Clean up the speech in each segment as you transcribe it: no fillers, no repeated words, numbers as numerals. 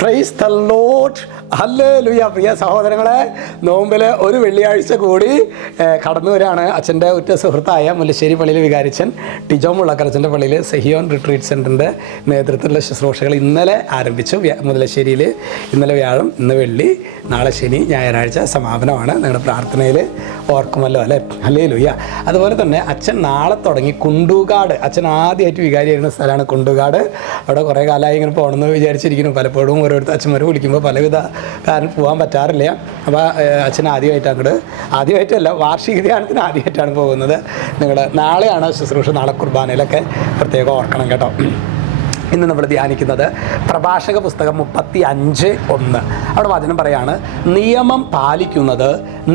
Praise the Lord. Hallelujah. പ്രിയ സഹോദരങ്ങളെ, നോമ്പിൽ ഒരു വെള്ളിയാഴ്ച കൂടി കടന്നു വരികയാണ്. അച്ഛൻ്റെ ഉറ്റ സുഹൃത്തായ മുല്ലശ്ശേരി പള്ളിയിലെ വികാരിച്ചൻ ടിജോ മുള്ളക്കരച്ചൻ്റെ പള്ളിയിൽ സെഹിയോൻ റിട്രീറ്റ് സെൻ്ററിൻ്റെ നേതൃത്വത്തിലുള്ള ശുശ്രൂഷകൾ ഇന്നലെ ആരംഭിച്ചു. മുല്ലശ്ശേരിയിൽ ഇന്നലെ വ്യാഴം, ഇന്ന് വെള്ളി, നാളെ ശനി, ഞായറാഴ്ച സമാപനമാണ്. നിങ്ങളുടെ പ്രാർത്ഥനയിൽ ഓർക്കുമല്ലോ അല്ലേ? ഹല്ലേലൂയ. അതുപോലെ തന്നെ അച്ഛൻ നാളെ തുടങ്ങി കുണ്ടൂകാട്, അച്ഛൻ ആദ്യമായിട്ട് വികാരിയായിരുന്ന സ്ഥലമാണ് കുണ്ടൂകാട്. അവിടെ കുറേ കാലമായി ഇങ്ങനെ പോകണമെന്ന് വിചാരിച്ചിരിക്കുന്നു. പലപ്പോഴും ഓരോരുത്തർ അച്ഛന്മാർ വിളിക്കുമ്പോൾ പലവിധ കാരണം പോകാൻ പറ്റാറില്ല. അപ്പോൾ അച്ഛൻ ആദ്യമായിട്ടല്ല, വാർഷിക ധ്യാനത്തിന് ആദ്യമായിട്ടാണ് പോകുന്നത്. നിങ്ങൾ നാളെയാണ് ശുശ്രൂഷ, നാളെ കുർബാനയിലൊക്കെ പ്രത്യേകം ഓർക്കണം കേട്ടോ. ഇന്ന് നമ്മൾ ധ്യാനിക്കുന്നത് പ്രഭാഷക പുസ്തകം 35:1. അവിടെ വചനം പറയാണ്, നിയമം പാലിക്കുന്നത്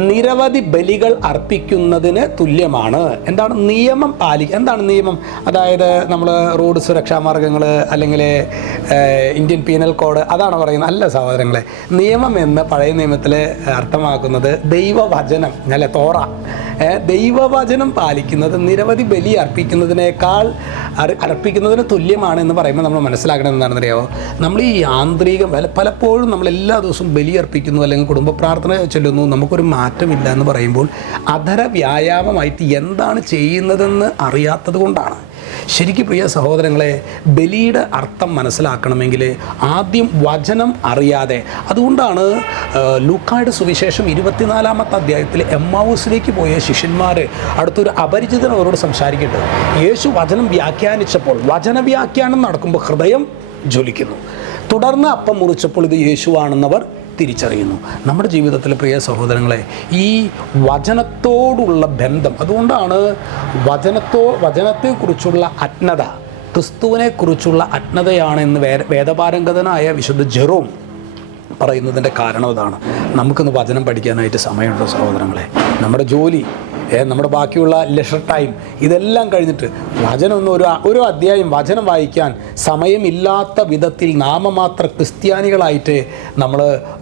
നിരവധി ബലികൾ അർപ്പിക്കുന്നതിന് തുല്യമാണ്. എന്താണ് നിയമം എന്താണ് നിയമം? അതായത് നമ്മൾ റോഡ് സുരക്ഷാ മാർഗങ്ങൾ അല്ലെങ്കിൽ ഇന്ത്യൻ പീനൽ കോഡ് അതാണ് പറയുന്നത്? അല്ല സഹോദരങ്ങളെ, നിയമം എന്ന് പഴയ നിയമത്തിൽ അർത്ഥമാക്കുന്നത് ദൈവവചനം അല്ലെ, തോറ. ദൈവവചനം പാലിക്കുന്നത് നിരവധി ബലി അർപ്പിക്കുന്നതിന് തുല്യമാണ് എന്ന് പറയുമ്പോൾ നമ്മൾ മനസ്സിലാക്കണം എന്താണെന്നറിയാമോ? നമ്മൾ ഈ യാന്ത്രികം പലപ്പോഴും നമ്മൾ എല്ലാ ദിവസവും ബലി അർപ്പിക്കുന്നു അല്ലെങ്കിൽ കുടുംബ പ്രാർത്ഥന ചൊല്ലുന്നു, നമുക്കൊരു മാറ്റമില്ല എന്ന് പറയുമ്പോൾ അധര വ്യായാമമായിട്ട് എന്താണ് ചെയ്യുന്നതെന്ന് അറിയാത്തത് കൊണ്ടാണ്. ശരിക്കും പ്രിയ സഹോദരങ്ങളെ, ബലിയുടെ അർത്ഥം മനസ്സിലാക്കണമെങ്കിൽ ആദ്യം വചനം അറിയാതെ, അതുകൊണ്ടാണ് ലൂക്കായുടെ സുവിശേഷം 24-ാമത്തെ അധ്യായത്തിൽ എമ്മാവൂസിലേക്ക് പോയ ശിഷ്യന്മാർ അടുത്തൊരു അപരിചിതൻ അവരോട് സംസാരിക്കേണ്ടത്. യേശു വചനം വ്യാഖ്യാനിച്ചപ്പോൾ, വചനവ്യാഖ്യാനം നടക്കുമ്പോൾ ഹൃദയം ജ്വലിക്കുന്നു. തുടർന്ന് അപ്പം മുറിച്ചപ്പോൾ ഇത് യേശുവാണെന്നവർ തിരിച്ചറിയുന്നു. നമ്മുടെ ജീവിതത്തിലെ പ്രിയ സഹോദരങ്ങളെ, ഈ വചനത്തോടുള്ള ബന്ധം, അതുകൊണ്ടാണ് വചനത്തെക്കുറിച്ചുള്ള അജ്ഞത ക്രിസ്തുവിനെക്കുറിച്ചുള്ള അജ്ഞതയാണെന്ന് വേദപാരംഗതനായ വിശുദ്ധ ജെറോം പറയുന്നതിൻ്റെ കാരണം അതാണ്. നമുക്കിന്ന് വചനം പഠിക്കാനായിട്ട് സമയമുണ്ടോ സഹോദരങ്ങളെ? നമ്മുടെ ജോലി, നമ്മുടെ ബാക്കിയുള്ള ലെഷർ ടൈം ഇതെല്ലാം കഴിഞ്ഞിട്ട് ഒരു അധ്യായം വചനം വായിക്കാൻ സമയമില്ലാത്ത വിധത്തിൽ നാമമാത്ര ക്രിസ്ത്യാനികളായിട്ട് നമ്മൾ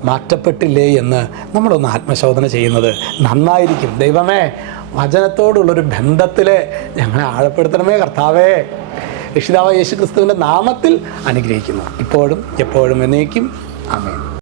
മാറ്റപ്പെട്ടില്ലേ എന്ന് നമ്മളൊന്ന് ആത്മശോധന ചെയ്യുന്നത് നന്നായിരിക്കും. ദൈവമേ, വചനത്തോടുള്ളൊരു ബന്ധത്തിൽ ഞങ്ങളെ ആഴപ്പെടുത്തണമേ കർത്താവേ. രക്ഷിതാവായ യേശു ക്രിസ്തുവിൻ്റെ നാമത്തിൽ അനുഗ്രഹിക്കുന്നു, ഇപ്പോഴും എപ്പോഴും എന്നേക്കും. ആമേൻ.